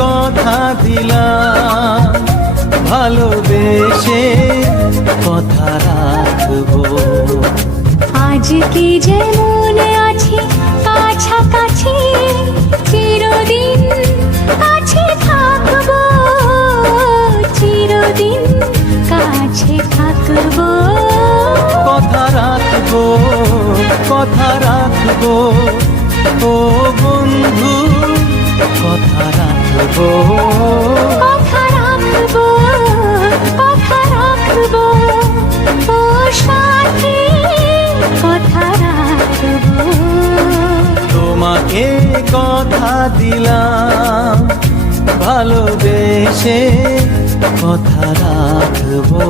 কথা দিলাম, ভালোবেসে কথা রাখবো। আজকে যেমন আছি কাছাকাছি, চিরদিন কাছে থাকবো, চিরদিন কাছে থাকবো। কথা রাখবো, কথা রাখবো, ও বন্ধু কথা রাখবো। কথা রাখবো, কথা রাখবো, ও সাথী কথা রাখবো। তোমাকে কথা দিলাম, ভালোবেসে কথা রাখবো।